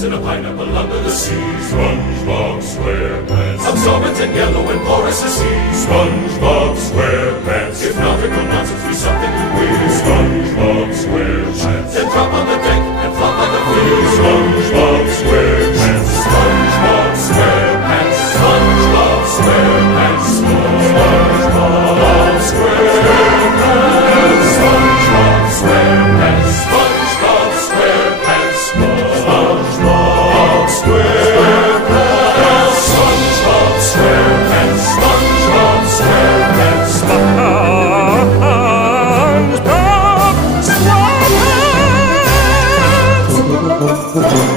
SpongeBob in a pineapple under the sea. SpongeBob SquarePants, absorbent and yellow and porous as sea. SpongeBob SquarePants, if nautical nonsense be something you weird. SpongeBob SquarePants, then drop on the deck and flop on the field. SpongeBob SquarePants, SpongeBob SquarePants, SpongeBob SquarePants, SpongeBob SquarePants, SpongeBob SquarePants, SpongeBob SquarePants, SpongeBob SquarePants, SpongeBob SquarePants, SpongeBob SquarePants, SpongeBob SquarePants.